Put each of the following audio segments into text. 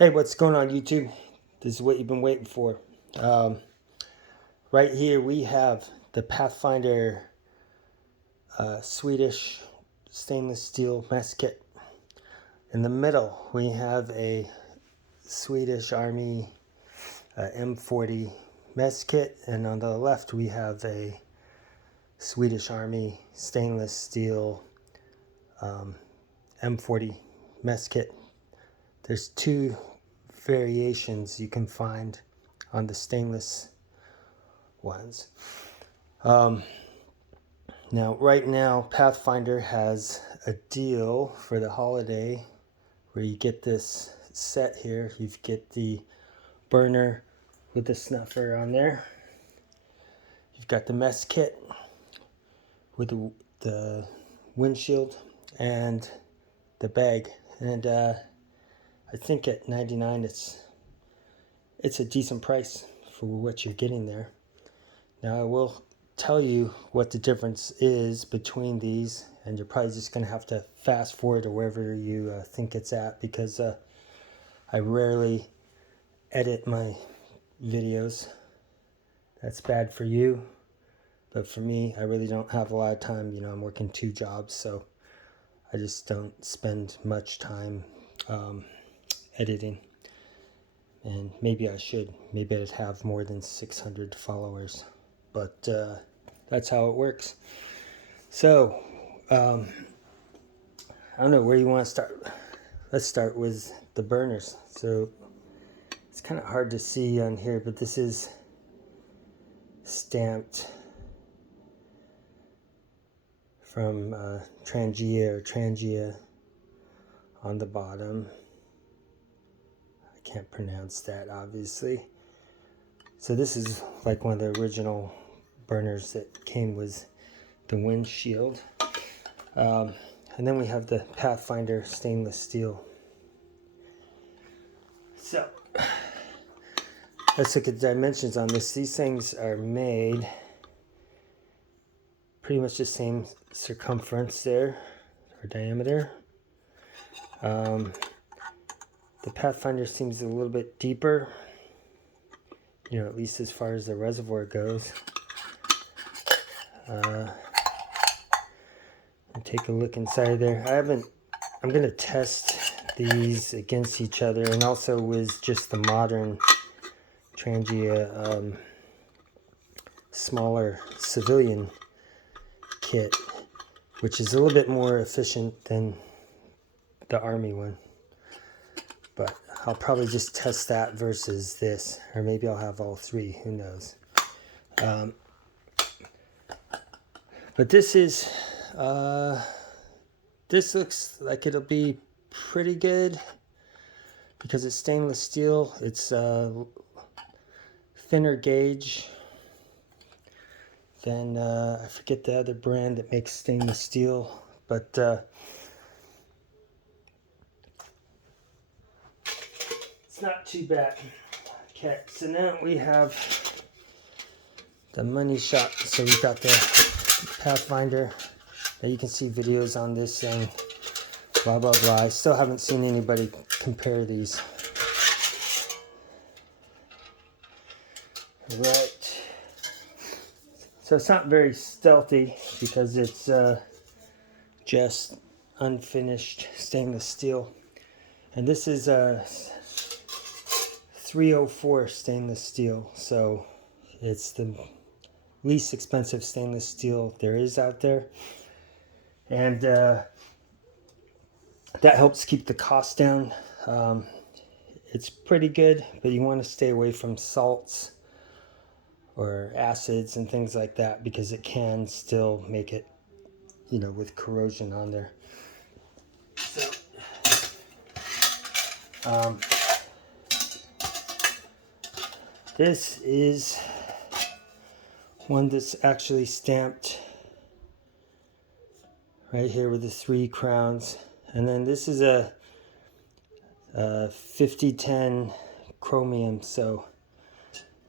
Hey, what's going on YouTube? This is what you've been waiting for. Right here we have the Pathfinder Swedish stainless steel mess kit. In the middle we have a Swedish Army M40 mess kit, and on the left we have a Swedish Army stainless steel M40 mess kit. There's two variations you can find on the stainless ones. Now, right now, Pathfinder has a deal for the holiday where you get this set here. You get the burner with the snuffer on there. You've got the mess kit with the windshield and the bag. And I think at $99 it's a decent price for what you're getting there. Now I will tell you what the difference is between these, and you're probably just going to have to fast forward to wherever you think it's at, because I rarely edit my videos. That's bad for you, but for me, I really don't have a lot of time. You know, I'm working 2 jobs, so I just don't spend much time editing. And maybe I should. Maybe I'd have more than 600 followers. But that's how it works. So, I don't know where you want to start. Let's start with the burners. So, it's kind of hard to see on here, but this is stamped from Trangia on the bottom. Can't pronounce that, obviously. So this is like one of the original burners that came with the windshield. And then we have the Pathfinder Stainless Steel. So let's look at the dimensions on this. These things are made pretty much the same circumference there, or diameter. The Pathfinder seems a little bit deeper, you know, at least as far as the reservoir goes. Take a look inside there. I'm going to test these against each other, and also with just the modern Trangia smaller civilian kit, which is a little bit more efficient than the Army one. But I'll probably just test that versus this, or maybe I'll have all 3, who knows. But this is, this looks like it'll be pretty good because it's stainless steel. It's thinner gauge than, I forget the other brand that makes stainless steel, but not too bad. Okay, so now we have the money shot. So we've got the Pathfinder. Now you can see videos on this and blah blah blah. I still haven't seen anybody compare these. Right. So it's not very stealthy because it's just unfinished stainless steel. And this is a 304 stainless steel, so it's the least expensive stainless steel there is out there, and that helps keep the cost down. It's pretty good, but you want to stay away from salts or acids and things like that, because it can still make it, you know, with corrosion on there. So this is one that's actually stamped right here with the 3 crowns. And then this is a 5010 chromium. So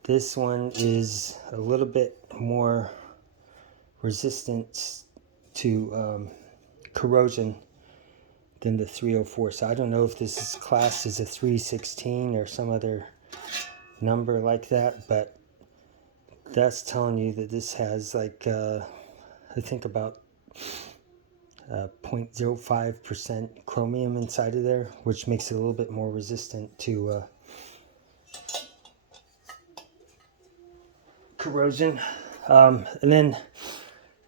this one is a little bit more resistant to corrosion than the 304. So I don't know if this is classed as a 316 or some other number like that, but that's telling you that this has like I think about 0.05% chromium inside of there, which makes it a little bit more resistant to corrosion. And then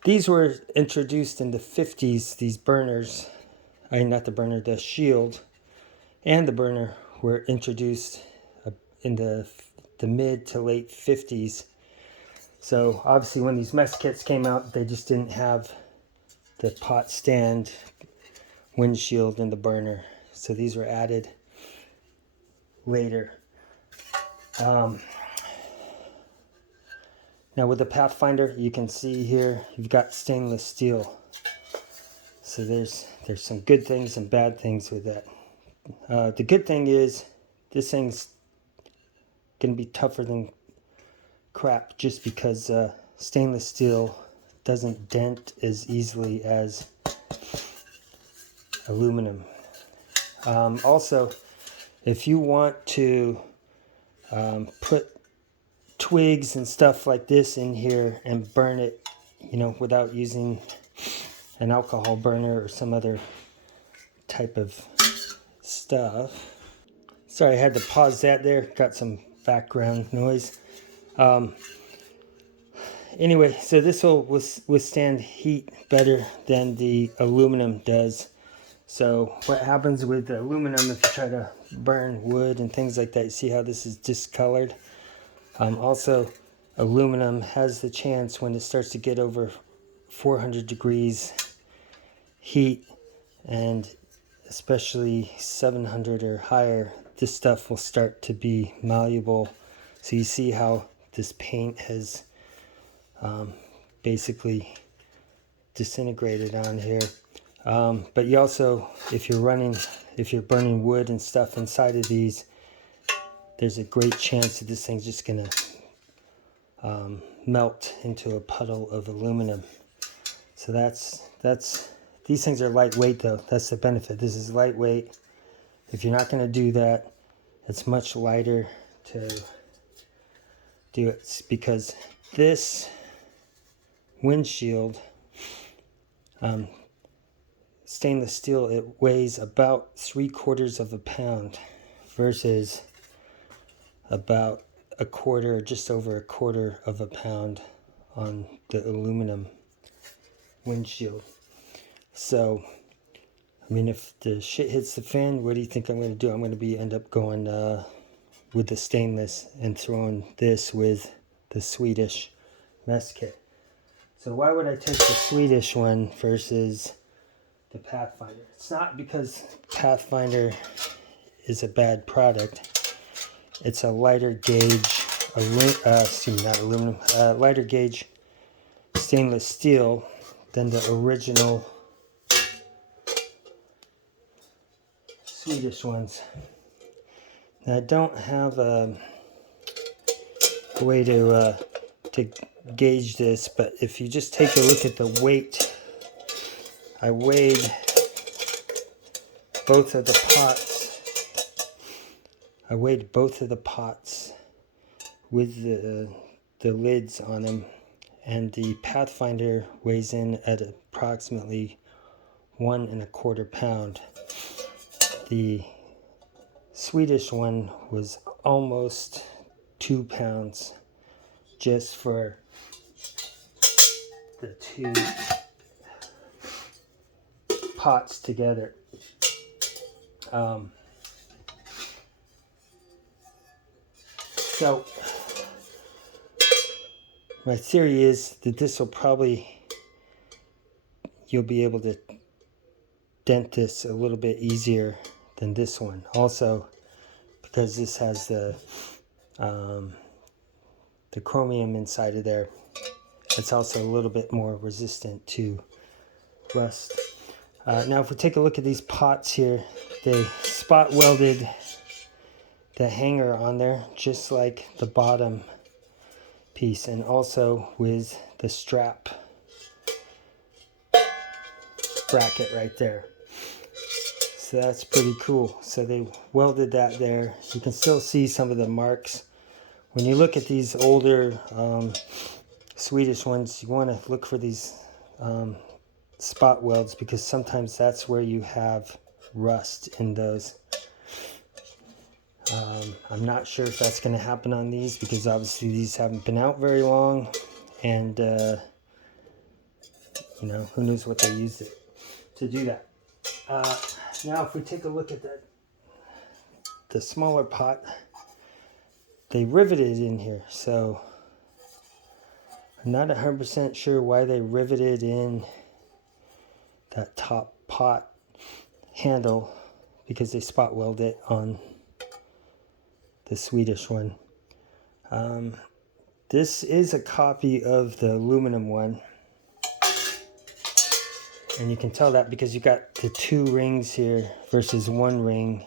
these were introduced in the 50s, these burners, not the burner, the shield and the burner were introduced in the mid to late 50s. So obviously when these mess kits came out, they just didn't have the pot stand, windshield, and the burner. So these were added later. Now with the Pathfinder, you can see here you've got stainless steel. So there's some good things and bad things with that. The good thing is this thing's gonna be tougher than crap, just because stainless steel doesn't dent as easily as aluminum. Also, if you want to put twigs and stuff like this in here and burn it, you know, without using an alcohol burner or some other type of stuff. Sorry, I had to pause that there. Got some background noise. Anyway, so this will withstand heat better than the aluminum does. So what happens with the aluminum, if you try to burn wood and things like that, you see how this is discolored? Also, aluminum has the chance, when it starts to get over 400 degrees heat, and especially 700 or higher, this stuff will start to be malleable. So you see how this paint has basically disintegrated on here. But you also, if you're burning wood and stuff inside of these, there's a great chance that this thing's just gonna melt into a puddle of aluminum. So these things are lightweight though. That's the benefit. This is lightweight. If you're not gonna do that, it's much lighter to do it, because this windshield, stainless steel, it weighs about 3/4 of a pound versus about a quarter, just over a quarter of a pound on the aluminum windshield. So I mean, if the shit hits the fan, what do you think I'm going to do? I'm going to end up going with the stainless and throwing this with the Swedish mess kit. So why would I take the Swedish one versus the Pathfinder? It's not because Pathfinder is a bad product. It's a lighter gauge, lighter gauge stainless steel than the original Swedish ones. Now, I don't have a way to gauge this, but if you just take a look at the weight, I weighed both of the pots. I weighed both of the pots with the lids on them, and the Pathfinder weighs in at approximately 1 1/4 pound. The Swedish one was almost 2 pounds, just for the two pots together. So my theory is that this will you'll be able to dent this a little bit easier than this one. Also, because this has the chromium inside of there, it's also a little bit more resistant to rust. Now, if we take a look at these pots here, they spot welded the hanger on there, just like the bottom piece, and also with the strap bracket right there. So that's pretty cool. So they welded that there. You can still see some of the marks. When you look at these older Swedish ones, you want to look for these spot welds, because sometimes that's where you have rust in those. I'm not sure if that's going to happen on these, because obviously these haven't been out very long, and you know, who knows what they used it to do that. Now if we take a look at the smaller pot, they riveted in here, so I'm not 100% sure why they riveted in that top pot handle, because they spot weld it on the Swedish one. This is a copy of the aluminum one, and you can tell that because you got the 2 rings here versus 1 ring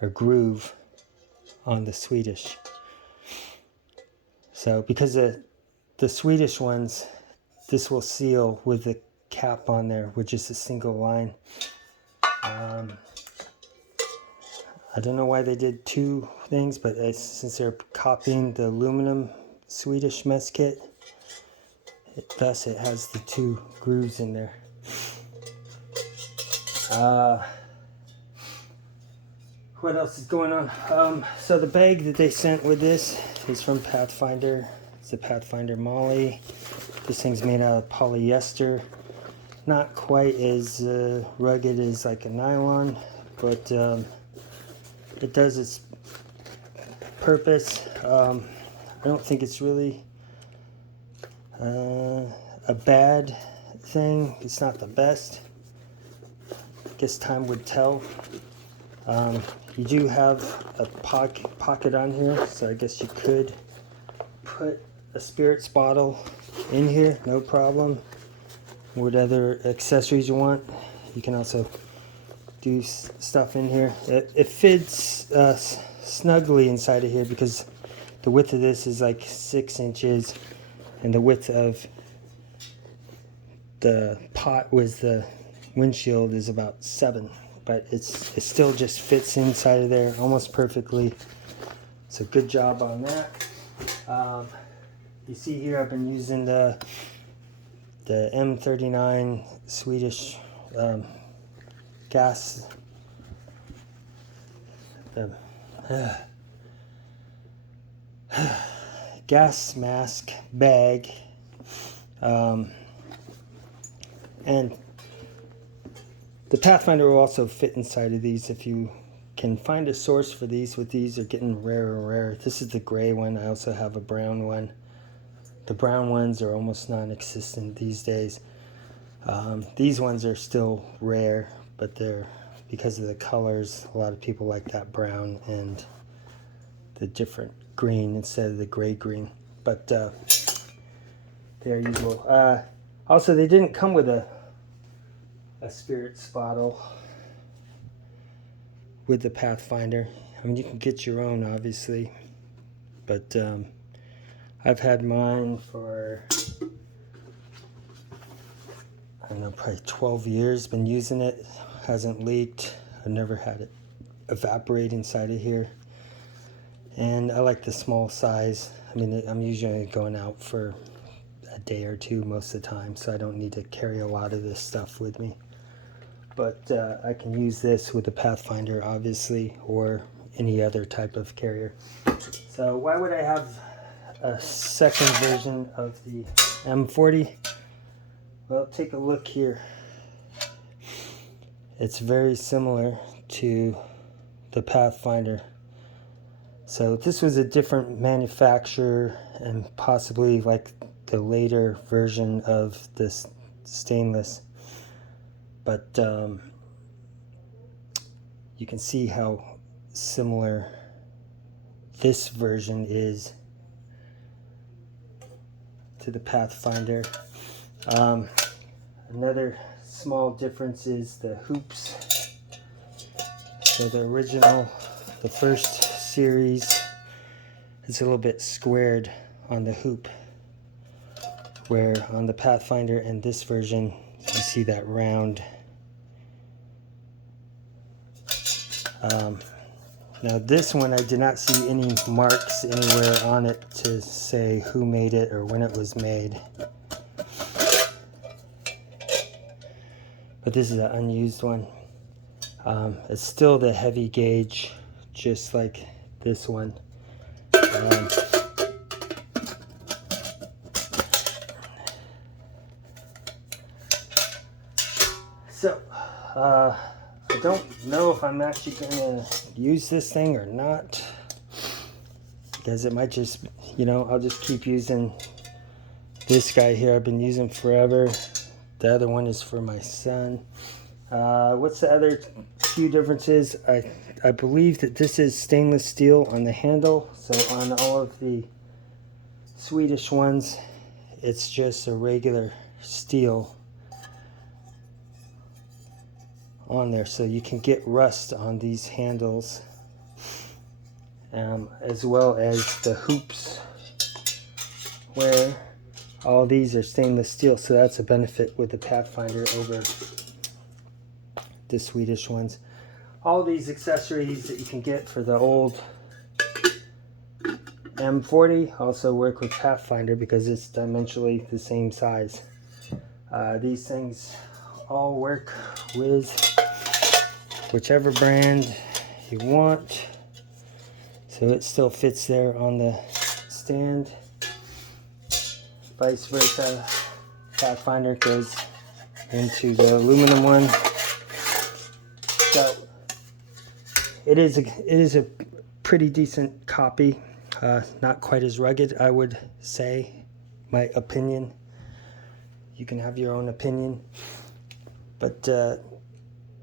or groove on the Swedish. So because of the Swedish ones, this will seal with the cap on there with just a single line. I don't know why they did 2 things, but since they're copying the aluminum Swedish mess kit, thus it has the 2 grooves in there. What else is going on? So the bag that they sent with this is from Pathfinder. It's the Pathfinder Molle. This thing's made out of polyester. Not quite as rugged as like a nylon, but it does its purpose. I don't think it's really a bad thing. It's not the best. I guess time would tell. You do have a pocket on here, so I guess you could put a spirits bottle in here, no problem. What other accessories you want, you can also do stuff in here. It fits snugly inside of here, because the width of this is like 6 inches, and the width of the pot with the windshield is about 7. But it still just fits inside of there almost perfectly. So good job on that. You see here I've been using the M39 Swedish gas gas mask bag, and the Pathfinder will also fit inside of these. If you can find a source for these, with these are getting rarer and rarer. This is the gray one. I also have a brown one. The brown ones are almost non-existent these days. These ones are still rare, but they're, because of the colors, a lot of people like that brown and the different green instead of the gray green. But they're usual. Also, they didn't come with a spirits bottle with the Pathfinder. I mean, you can get your own, obviously, but I've had mine for, I don't know, probably 12 years. Been using it, hasn't leaked. I've never had it evaporate inside of here, and I like the small size. I mean, I'm usually going out for a day or 2 most of the time, so I don't need to carry a lot of this stuff with me. But I can use this with the Pathfinder, obviously, or any other type of carrier. So why would I have a second version of the M40? Well, take a look here. It's very similar to the Pathfinder. So this was a different manufacturer, and possibly like the later version of this stainless. But you can see how similar this version is to the Pathfinder. Another small difference is the hoops. So the original, the first series, is a little bit squared on the hoop, where on the Pathfinder and this version you see that round Now this one, I did not see any marks anywhere on it to say who made it or when it was made. But this is an unused one. It's still the heavy gauge, just like this one. So, I don't know if I'm actually going to use this thing or not, because it might just, you know, I'll just keep using this guy here. I've been using forever. The other one is for my son. What's the other few differences? I believe that this is stainless steel on the handle. So on all of the Swedish ones, it's just a regular steel on there, so you can get rust on these handles, as well as the hoops, where all these are stainless steel, so that's a benefit with the Pathfinder over the Swedish ones. All these accessories that you can get for the old M40 also work with Pathfinder because it's dimensionally the same size. These things all work with whichever brand you want, so it still fits there on the stand. Vice versa, Pathfinder goes into the aluminum one. So it is a pretty decent copy. Not quite as rugged, I would say, my opinion. You can have your own opinion, but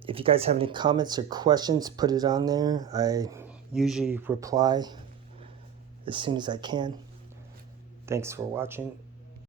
if you guys have any comments or questions, put it on there. I usually reply as soon as I can. Thanks for watching.